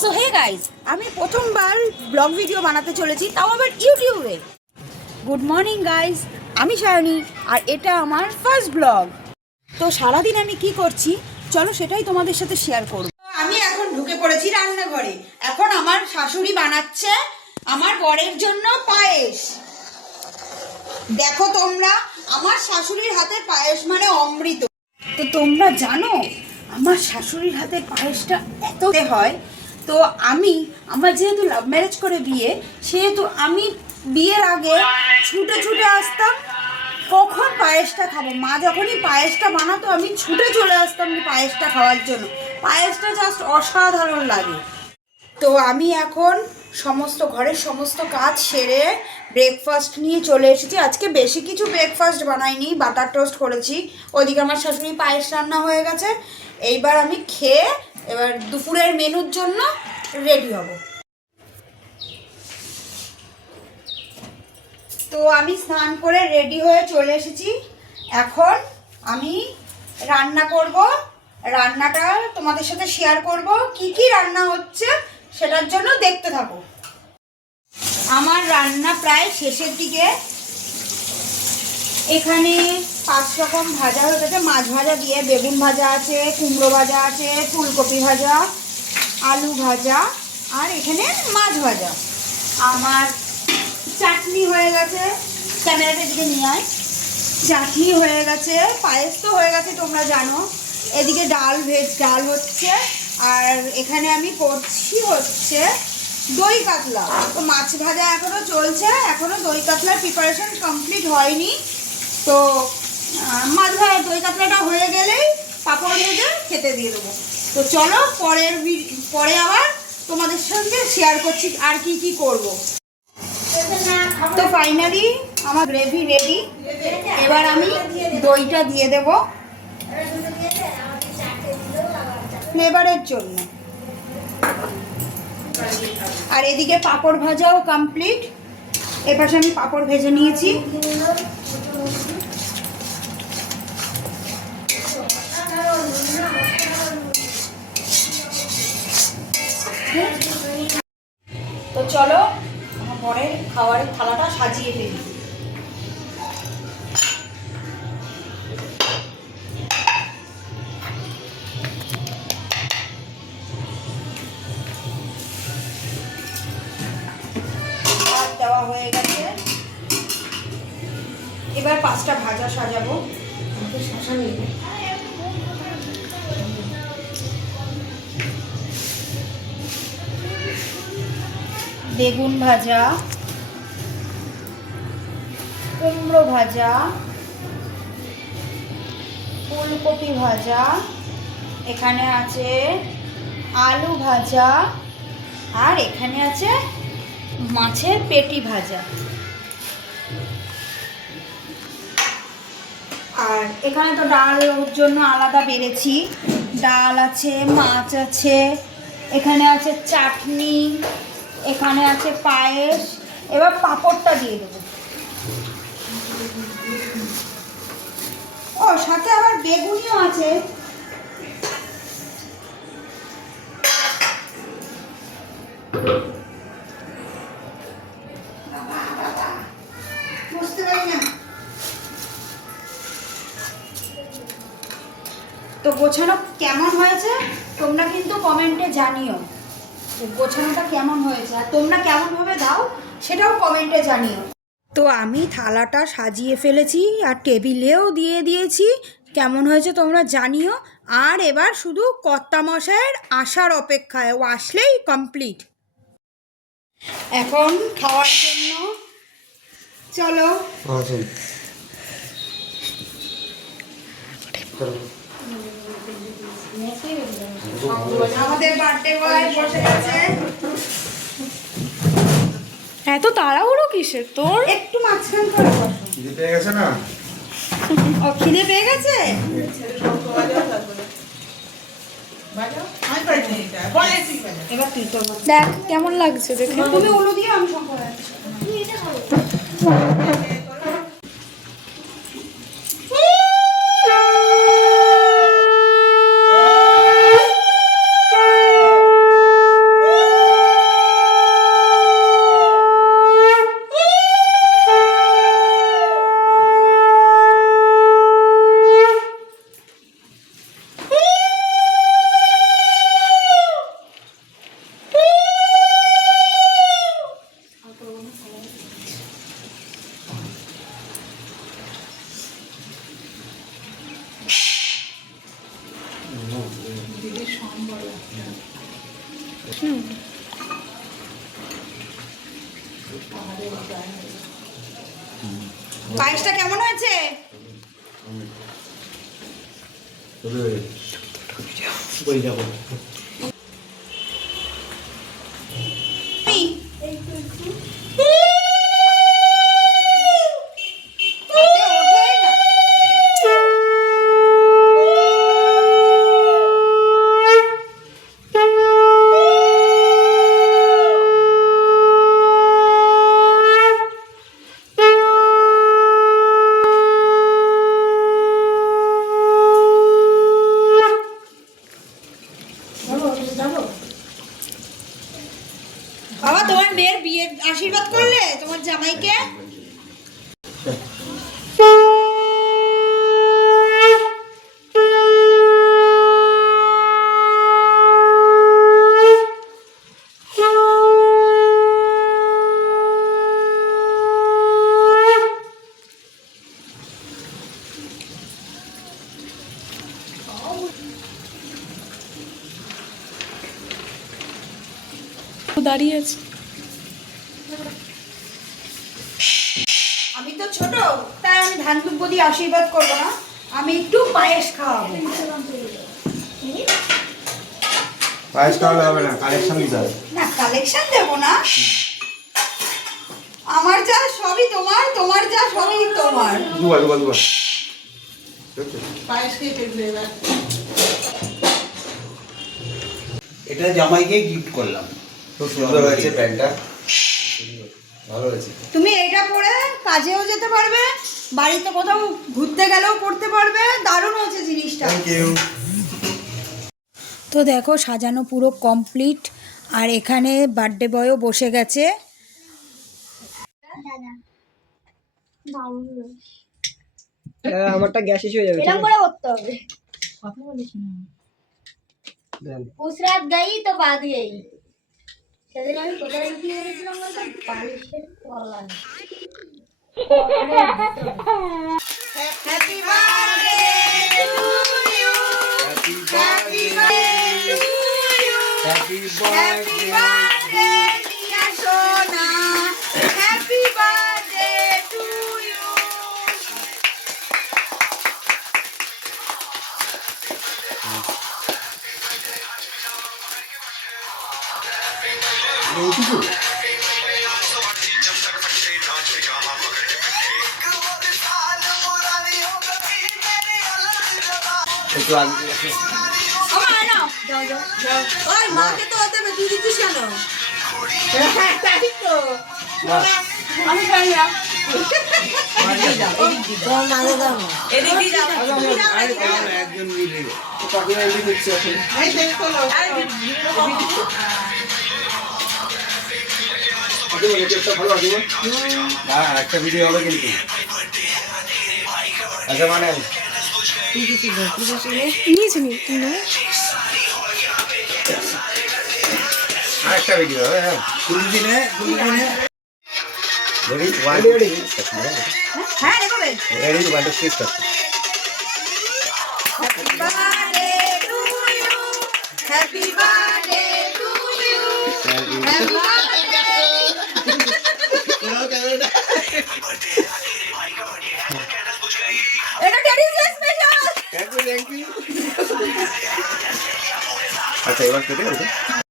So hey guys, আমি প্রথমবার blog video বানাতে চলেছি, তাও আবার ইউটিউবে। গুড মর্নিং গাইজ, আমি সায়নী আর এটা আমার ফার্স্ট ব্লগ। তো সারাদিন আমি কি করছি চলো সেটাই তোমাদের সাথে শেয়ার করব। আমি এখন ঢুকে পড়েছি রান্নাঘরে। এখন আমার শাশুড়ি বানাচ্ছে আমার বরের জন্য পায়েস। দেখো তোমরা, আমার শাশুড়ির হাতের পায়েস মানে অমৃত। তো তোমরা জানো আমার শাশুড়ির হাতের পায়েসটা এত হয়। তো আমার যেহেতু লাভ ম্যারেজ করে বিয়ে, সেহেতু আমি বিয়ের আগে ছুটে ছুটে আসতাম কখন পায়েসটা খাবো। মা যখনই পায়েসটা বানাতো আমি ছুটে চলে আসতাম পায়েসটা খাওয়ার জন্য। পায়েসটা জাস্ট অসাধারণ লাগে। তো আমি এখন ঘরের সমস্ত কাজ সেরে ব্রেকফাস্ট নিয়ে চলে এসেছি। আজকে বেশি কিছু ব্রেকফাস্ট বানাইনি, বাটার টোস্ট করেছি। ওইদিকে আমার শাশুড়ি পায়েস রান্না হয়ে গেছে। এইবার আমি খেয়ে এবার দুপুরের মেনুর জন্য রেডি হব। তো আমি স্নান করে রেডি হয়ে চলে এসেছি। এখন আমি রান্না করব। রান্নাটা তোমাদের সাথে শেয়ার করব, কি কি রান্না হচ্ছে সেটার জন্য দেখতে থাকো। আমার রান্না প্রায় শেষের দিকে। এখানে 5 রকম ভাজা হয়ে গেছে। মাছ ভাজা দিয়ে, বেগুন ভাজা আছে, কুমড়ো ভাজা আছে, ফুলকপি ভাজা, আলু ভাজা, আর এখানে মাছ ভাজা। আমার চাটনি হয়ে গেছে, ক্যামেরাটা দিকে নিয়ে আয়। চাটনি হয়ে গেছে, পায়েস তো হয়ে গেছে তোমরা জানো। এদিকে ডাল হচ্ছে। আর এখানে আমি করছি হচ্ছে দই কাতলা। তো মাছ ভাজা এখনও চলছে, এখনও দই কাতলার প্রিপারেশন কমপ্লিট হয়নি। তো মাছ ভাজা দই কাতলাটা হয়ে গেলেই পাঁপড় ভেজে খেতে দিয়ে দেবো। তো চলো পরে আবার তোমাদের সঙ্গে শেয়ার করছি আর কি কি করবো। তো ফাইনালি আমার গ্রেভি রেডি। এবার আমি দইটা দিয়ে দেব ফ্লেভারের জন্য। আর এদিকে পাঁপড় ভাজাও কমপ্লিট। এপাশে আমি পাঁপড় ভেজে নিয়েছি। তো চলো আমার পরের খাবারের থালাটা সাজিয়ে ফেলি। ভাত দেওয়া হয়ে গেছে। এবার 5টা ভাজা সাজাবো। বেগুন ভাজা, কুমড়ো ভাজা, ফুলকপি ভাজা, এখানে আছে আলু ভাজা, আর এখানে আছে মাছের পেটি ভাজা। আর এখানে তো ডাল ওর জন্য আলাদা বেড়েছি। ডাল আছে, মাছ আছে, এখানে আছে চাটনি, এখানে আছে পায়েস। এবার পাঁপড়টা দিয়ে দেবো। ও সাথে আবার বেগুনিও আছে। বুঝতে পারি না। তো গোছানো কেমন হয়েছে তোমরা কিন্তু কমেন্টে জানিও। গোছানোটা কেমন হয়েছে আর তোমরা কেমনভাবে দাও সেটাও কমেন্টে জানিও। তো আমি থালাটা সাজিয়ে ফেলেছি আর টেবিলেও দিয়ে দিয়েছি। কেমন হয়েছে তোমরা জানিও। আর এবার শুধু কর্তামশাইয়ের আসার অপেক্ষায়, ও আসলেই কমপ্লিট। এখন খাওয়ার জন্য চলো। আমাদের বার্থডে বয় বসে গেছে। এত তাড়াহুড়ো কিসের তোর? একটু মাঝখান করে বসো। খিদে পেয়ে গেছে না? ও খিদে পেয়ে গেছে। এবার তুই তোর দেখ কেমন লাগছে দেখে। তুমি উলু দিও, আমি শঙ্কর। পায়েসটা কেমন হয়েছে? বাবা, তোমার মেয়ের বিয়ের আশীর্বাদ করলে তোমার জামাইকে? দাঁড়িয়ে আছে। আমি তো ছোট, তাই আমি ধান দুব্ব দিয়ে আশীর্বাদ করবো না, আমি একটু পায়েস খাওয়াবো। পায়েস খাওয়ালে হবে না, কালেকশন দিতে হবে। না, কালেকশন দেবো না, আমার যা সবই তোমার, তোমার যা সবই তোমার। দুবার দুবার দুবার পায়েস খেয়ে ফেলবে এবার। এটা জামাইকে গিফট করলাম। খুব সুন্দর হয়েছে প্যান্টটা, ভালো হয়েছে। তুমি এটা পরে কাজেও যেতে পারবে, বাড়িতে কোথাও ঘুরতে গেলেও পড়তে পারবে, দারুণ হয়েছে জিনিসটা। Thank you. তো দেখো সাজানো পুরো কমপ্লিট, আর এখানে বার্থডে বয়ও বসে গেছে। আমারটা গ্যাস শেষ হয়ে যাবে। এরকম করে করতে হবে। उस रात गई तो बाद गई। সেদিন আমি কোথায় লুকিয়ে গেছিলাম বলতো? বালিশের তলায়। Happy birthday to you, happy birthday to you, happy birthday dear সোনা, হ্যাপি বার্থডে টু ইউ। এইটুকু একটু আগে আমার নাও, যাও যাও যাও। ওই মাকে তো ওতে তুই দিচ্ছিস কেন? তাই তো আমি জানি না। একজন মিলে কাকিমা এদিকে দিচ্ছে এখন। কাকিমা রেসিপিটা ভালো কাকিমা। হ্যাঁ, একটা ভিডিও হবে কিন্তু। আচ্ছা মানে নিয়েছি নি তুমি না? আরেকটা ভিডিও হবে। হ্যাঁ, ফুল দিনে রেডি ওয়ান রেডি হ্যাঁ দেখাবে। Ready one two six. Happy birthday to you, happy birthday to you, happy birthday. এটা daddy's day special. Thank you. আচ্ছা এবার কেটে